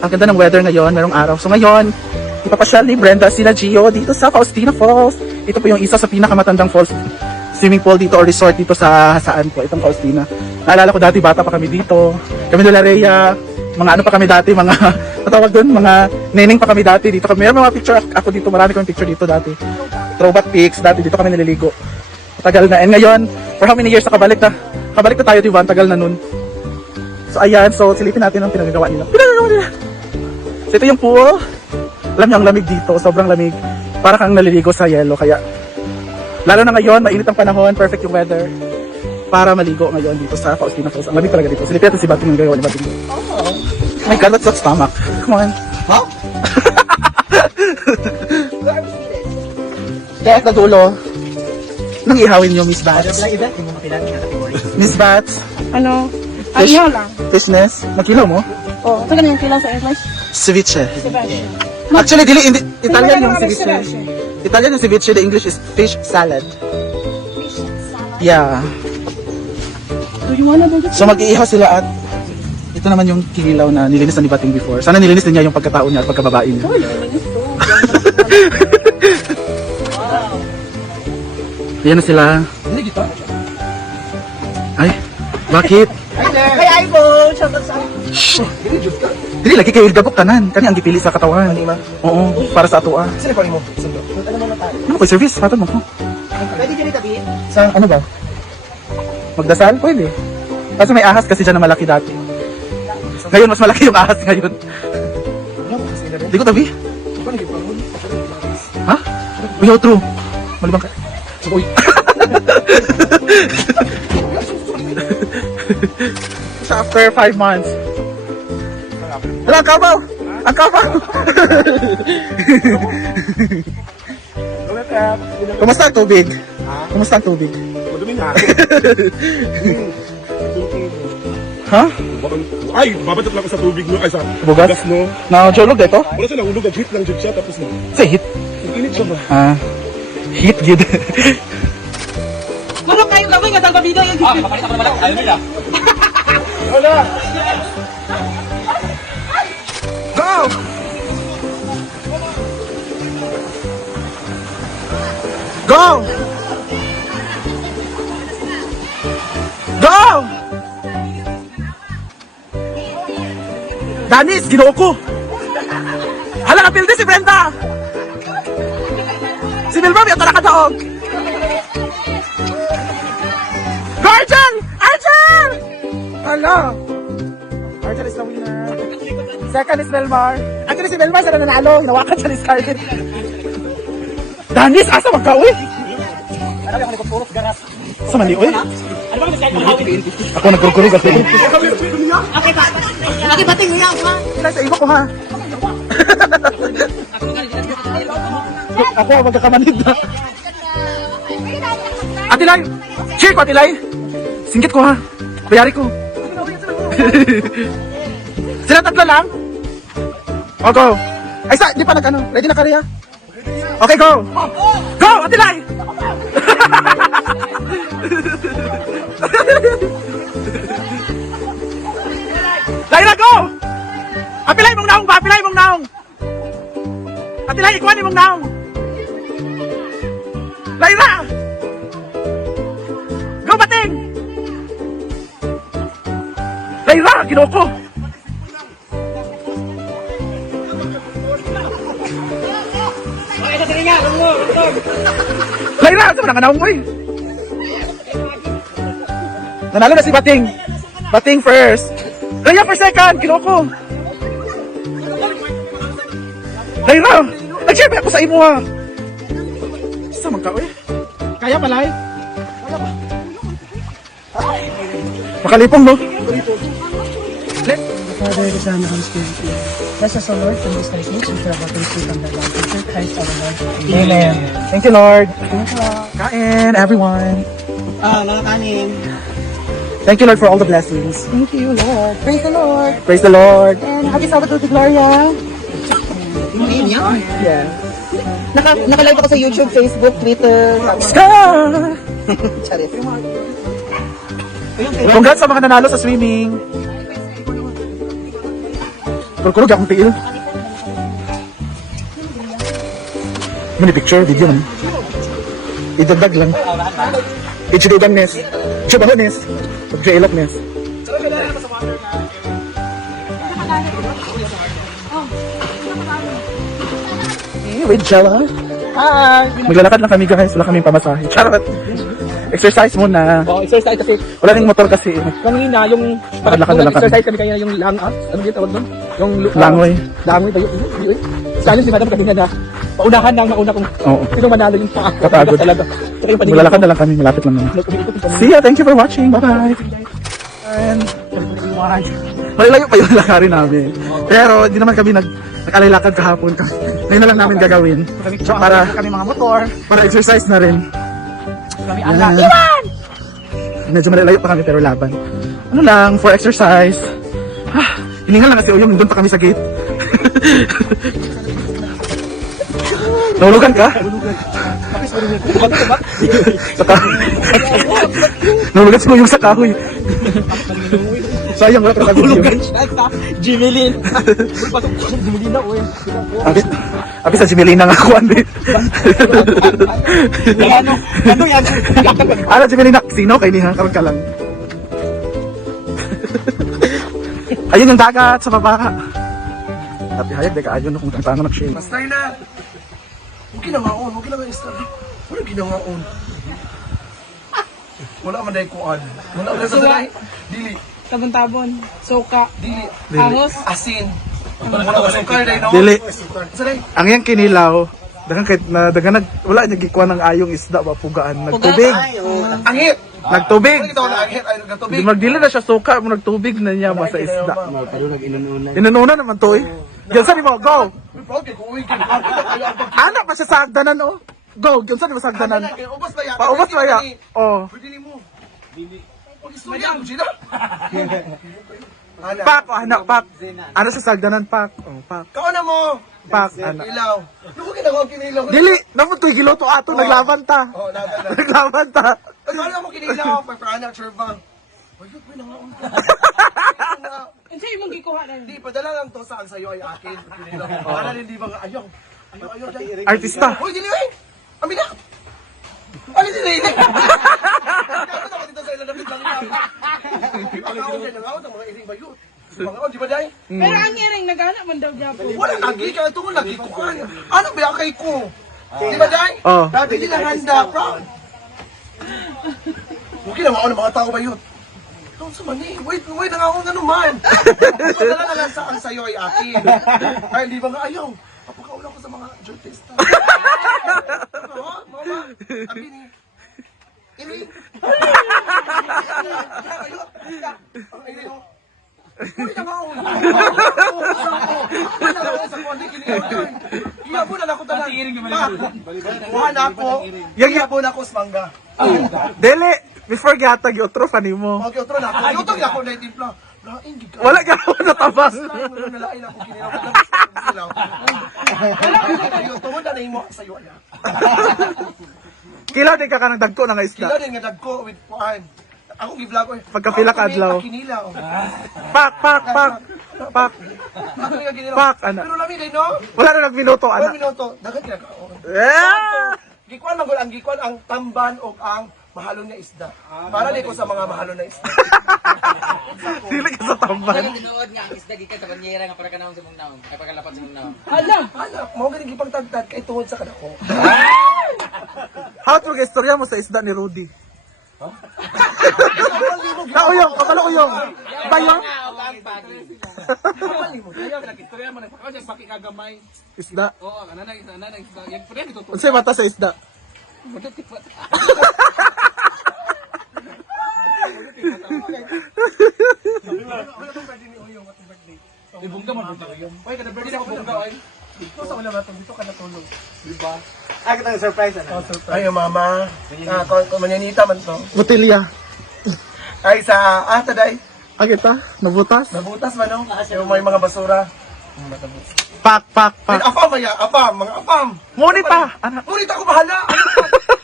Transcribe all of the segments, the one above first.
Ang ganda ng weather ngayon, merong araw. So ngayon, ipapasyal ni Brenda sila Gio dito sa Faustina Falls. Ito po yung isa sa pinakamatandang falls, swimming pool dito or resort dito sa saan po, itong Faustina. Naalala ko dati, bata pa kami dito. Kami nila Rhea, mga ano pa kami dati, mga matawag doon, mga neneng pa kami dati dito. May mga picture ako dito, marami kami picture dito dati. Throwback pics, dati dito kami naliligo. Tagal na. And ngayon, for how many years na kabalik na tayo, diba? Tagal na nun. So ayan, so silipin natin ang pinagagawa nila. So ito yung pool. Alam niyo, ang lamig dito, sobrang lamig. Para kang naliligo sa yelo, kaya lalo na ngayon, mainit ang panahon, perfect yung weather para maligo ngayon dito sa Faustina Falls. Ang lamig talaga dito. Silipin natin si Bating yung gagawa ni Bating. Oh my God, what's that stomach? Come on. Huh? Kaya sa dulo, nang ihawin niyo, Miss Bats. Miss Bats. Ano? Fish, Ayaw lang. fishness. Magkilo mo? Oo. Ito ganyan kilang sa English. Ceviche. Sebastian. Actually, Italian yung ceviche. Italian yung ceviche, the English is fish salad. Yeah. Do you wanna do this? So mag-iihaw sila at ito naman yung kinilaw na nilinis na ni Bating before. Sana nilinis din niya yung pagkatao niya at pagkababae niya. Oh, linis to. Ayan na sila. Ay, bakit? Kaya Ivo, shoutout sa Shh! Dili, lagi kayo gabok tanan. Kani ang gipili sa katawan. Oo, para sa atua. Sino ko mo? Sundo. Ano mo na tayo? Ano ko, service? Hatod mo ko. Pwede dyan itabi? Sa ano ba? Magdasal? Pwede. Kasi may ahas kasi dyan na malaki dati. Ngayon, mas malaki yung ahas ngayon. Di ko tabi. Ha? Uy, true. Malibang ka. Uy. After 5 months. Wala, ang kabaw! Ang kabaw! Kumusta ang tubig? Kumusta ang tubig? Madumi na. Ha? Ay, babatot lang ako sa tubig no. Ay, sa Bugas? gas no. Nakajulog dito? Wala siya nahulog. Hit lang jud siya. Tapos no. Sa hit? Init siya ba? Ah, hit gid. Ano kayo gamay nga sa video yung Kapalit ako naman. Ayaw nila. Wala! Go! Go! Go! Danis, ginoo ko! Hala, kapilde si Brenda! Si Milva, may ito nakadaog! Go, Arjel! Arjel! Hala! Arjel is the winner. Second is Belmar. Actually, si Belmar sa nanalo. Hinawakan siya ni Scarlett. Danis, asa magka-uwi? Sa mali, uy? Ako nagkurkurug ako. Okay, bating niya ha. Kailan sa iba ko, ha? Ako, magkakamanid na. Atilay! Cheer ko, Atilay! Singgit ko, ha? Bayari ko. Sila tatlo lang? O, go. Ay, di pa nag-ano. Ready na ka, Rhea? Okay, go. Go, Atilay! Lyra, go! Apilay mong naong ba? Apilay mong naong! Atilay, ikuha mong naong! Lyra! Go, Bating! Lyra, kinoko! Lyra, saan mo nanganawang mo eh? Nanalo na si Bating. Bating first. Rhea for second, kinoko. Lyra, nag-share ako sa imo ha. Saan man ka eh? Kaya pala eh. Makalipong no? Father, the Son, and the Holy Spirit. Bless us, O Lord, from this night age, and for our country from the Lord, through Christ our Lord. Amen. Thank you, Lord. Kain, everyone. Mga kanin. Thank you, Lord, for all the blessings. Thank you, Lord. Praise the Lord. Praise the Lord. And happy Sabbath to Gloria. Yeah. Naka-live ako sa YouTube, Facebook, Twitter. Scar! Charis. Congrats sa mga nanalo sa swimming. Kurkurog akong tiil. Mani picture, video man. Idagdag lang. Ichudugan nes. Chubaho nes. Pagkailok nes. With Jella. Hi! Maglalakad lang kami guys, wala kaming pamasahe. Charot! Exercise muna. Oh, exercise kasi. Wala ring motor kasi. Kanina, yung... Lakad na lang kami. exercise kami kanina, yung ano yung tawag doon? Yung... Langoy. Langoy ba yun? Yun. Sabi si Madam kanina na, paunahan lang, mauna kung Oo. sino manalo yung paa. Kapagod. Talaga. Saka yung paningin. Maglalakad na lang kami, malapit lang naman. See ya, thank you for watching. Bye-bye. And... Malilayo pa yung lakarin namin. Pero hindi naman kami nakalalakad kahapon. Ngayon na lang namin gagawin. Para kami mga motor. Para exercise na rin. Kami ala. Iwan! Medyo malilayo pa kami pero laban. Ano lang, for exercise. Hiningal lang kasi Uyong, doon pa kami sa gate. Nahulugan ka? Saka. Nahulugan si Uyong sa kahoy. Sayang wala ka nakabili. Jimelin. Pasok Jimelin na, uy. Abi sa Jimelina nga ako, Andy. Ano yan? Ano, Jimelina? Sino? Kay Niha, karoon ka lang. Ayun yung dagat sa baba. Tapi hayag, deka ayun kung tanong nag-share. Basta na. Huwag ginangaon. Huwag ginangaon. Wala ginangaon. Wala man dahil kuan. Wala man dahil dili. Tabon-tabon, suka, Dili. hangos, Asin. Wala man sukar dahil no? Dili. Sa dahil. Ang yang kinilaw, dagang kahit na dagang wala niya gikuha ng ayong isda ba pugaan. Nagtubig. Angit. Nagtubig. Ito na angit. Ay, Di nagtubig. magdili na siya suka, mo nagtubig na niya ba sa isda. Inununa naman to eh. Yan sabi mo, go! Anak pa siya sa hagdanan oh. Go, yan sabi mo sa hagdanan. Ubas ba yan? Paubos ba ya? Oh. Pwede mo. Pag-istorya mo sila. Anak. Pak, oh, anak, pak. Ano sa sagdanan, pak? Oh, pak. Kauna mo. Pak, anak. Ilaw. Lugo ginagawa kinilaw. Dili, naman to'y giloto ato, naglaban ta. Oh, laban na. Naglaban ta. Kauna mo kinilaw. Pagpaanak, sure ba? Ayun, may nangaon ka. ano sa'yo mong gikuha na yun? Hindi, padala lang to sa ang sayo ay akin. Kinilaw. Para hindi ba nga ayaw. Ayaw, dahil. Artista. Uy, dili eh. Amin na. Ano dili? Kaya ko dito sa ilan na biglang lang. Pagkaon dyan, nangaon ang mga iring bayot. Pagkaon, di ba dahil? Pero ang iring, nag-anak man daw niya po. Wala lagi, kaya ito mo lagi ko. Ano ba kay ko? Di ba dahil? Oh. Dati din ang handa, proud. Okay na, mga mga tao ba yun? Doon sa mani, wait, nangaon nga naman. Padala na lang sa ang sayo ay akin. Ay, hindi ba nga ayaw? Papakaula ko sa mga jurtista. Mama, sabi ni, Ini. Ang ini mo. Uy, nangaon. Sa kundi kinilaw. Iya po na ako tanan. Buhan ako. Iya po na ako sa mangga. Dili, before gatag, utro pa ni mo. Okay, otro na ako. Yutong ako na itimpla. Lain, di ka. Wala ka ako natabang. Nalain ako kinilaw. Tungod na mo sa iyo na. Kilaw di ka ka ng dagko ng isda. Kila din nga dagko with kuan. Ako gi-vlog ko. Pagkapila ka adlaw. Kinilaw. Pak, pak, pak. Pak, Ako nga ginilaw. pak, anak. Pero lami din no. Wala na nagminuto, 1 anak. minuto, dagat kinakaon. Yeah! Gikuan man gud ang gikuan ang tamban o ang mahalon na isda. Para di ko sa mga mahalon na isda. Dili ka sa tamban. Tinuod nga ang isda gikan sa banyera nga para kanawon sa mong naon. Kay pagkalapat sa mong naon. Hala! Anak, mo ganing gipagtagtag kay tungod sa kadako. How to istorya mo sa isda ni Rudy? Kauyong, kabaluyong. Bayong? Isda. Unsay mata sa isda? Oy, kada birthday ako bungga ay. Dito sa wala matong dito ka natulog. Ah, kita ng surprise ano? Ay, mama. Kung manyanita man to. Botilya. Ay, sa taday. Agita, nabutas. Nabutas man no? Yung may mga basura. Pak, pak, Ay, pak. apam, maya, apam, mga apam. Ngunit pa, anak. Ngunit ako bahala.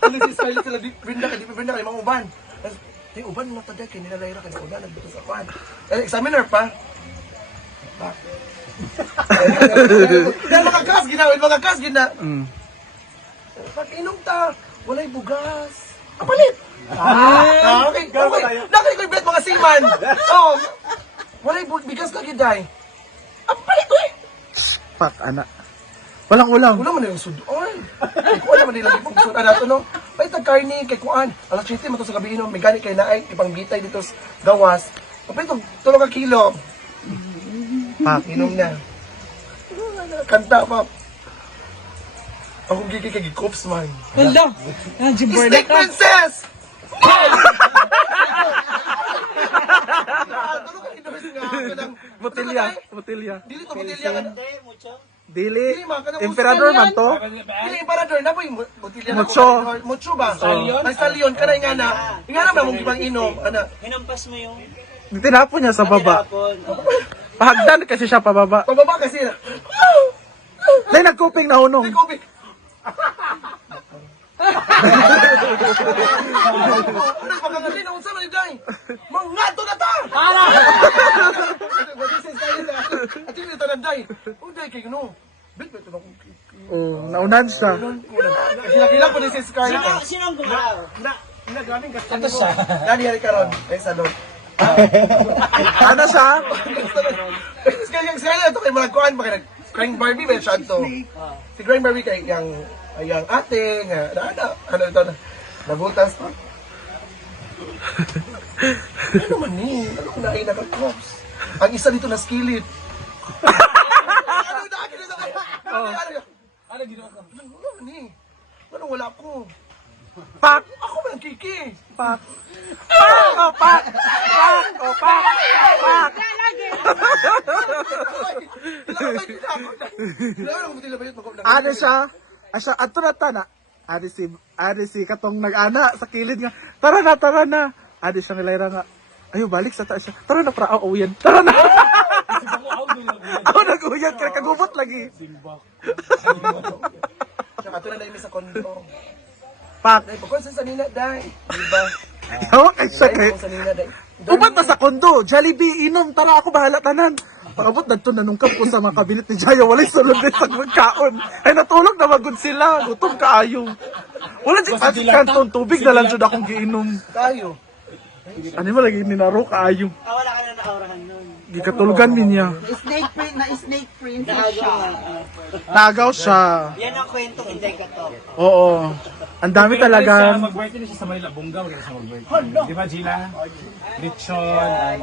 Ano si Scarlett sila, Brenda kay mga uban. Ay, uban mo taday, kay nilalayra ka na ulan, nagbuto sa kwan. Examiner pa. Dahil mga kas, ginawin mga kas, Pag inom ta, walay bugas. Kapalit! Okay. Nakay ko ibet mga seaman. Oh, walay bigas lagi, day. Kapalit, eh! Pak, anak. Walang ulam. Wala man na yung sudoy. Kay kuan naman nila pag sudan nato no. Ay tagkarni kay kuan. Alas 7 man to sa gabi no, may gani kay naay ipanggitay dito sa gawas. Kapay to 3 kilo. Pak. Inom na. Kanta pa. Akong gigi kay Cops man. Hala. Nandiyan board Snake ka. Princess. Botilya. Dili to botilya ka. Dili. Dili man kanang Emperador man to. Dili emperador na po yung botilya na Mucho. Mucho ba? Ay stallion kanay nga na. Ingana ba mong ibang inom ana. Tinapon niya sa baba. Pahagdan kasi siya pababa. Pababa kasi na. Dahil nagkuping na hunong. Ay kobe. Ano ba kagabi na unsa na day? Mangato na ta. Para. Ati ni tanan day. Unday kay no. Bit bit na Oh, naunan siya. Kila ko ni si Scarlett. Sino ang gumalaw? Ato siya. Dani hari karon ay salon. Ano siya? Scarlett to kay mga kuan ba kay Crying Barbie ba siya to. Si Crying Barbie kay yang ate nga ano ito na nabultas pa. Ano man ni? Ano kung naay naka-cops? Ang isa dito na skillet. Ano na akin na kaya? Ano ginawa ko? Ano man ni? Ano wala ko? Pak! Ako man ang kiki. Pak! Pak! Oh, pak! Pak! Oh, pak! Pak! Ano siya? Asa ato na ta na. Ari si katong nag-ana sa kilid nga. Tara na. Ari siya nilayra nga. Ayo balik sa taas siya. Tara na para uyan. Tara na. Ako nag-uyan kaya kagubot lagi. Ato na naimi sa kondo. Pak. Dahil pagkon sa sanina, dahil. Diba? Hawak ay siya kay. Dahil sa sanina, dahil. Upat na sa kondo. Jollibee inom. Tara ako bahala tanan. Pakabot nagto nanungkap ko sa mga kabinet ni Jaya. Walay sunod din sa magkaon. Ay natulog na magod sila. Gutom kaayo. Wala di kantong tubig na lang dyan akong giinom. Tayo. Ano mo lagi ninaro kaayo. Wala ka na naurahan nun. Gikatulugan niya. Snake princess siya. Tagaw siya. Yan ang kwentong hindi ka to. Oo. Ang dami talaga. Mag-birthday na siya sa Manila, Bunga, maganda siya mag-birthday. Di ba, Gila? Lechon,